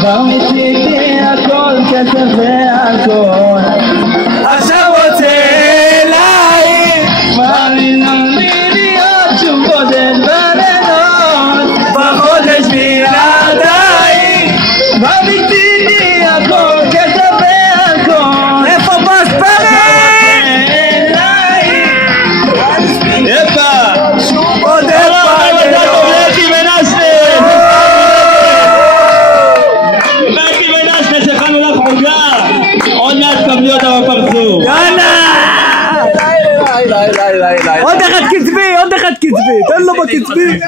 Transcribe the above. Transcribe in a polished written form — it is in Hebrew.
כבר ניסיתי הכל, כסף והכל, עכשיו רוצה אליי, כבר נמלי להיות שוב בודד בלילות, בחודש בלעדיי, כבר ניסיתי הכל, כסף והכל, איפה בספרים? עוד אחד קצבי, תן לו בקצבי.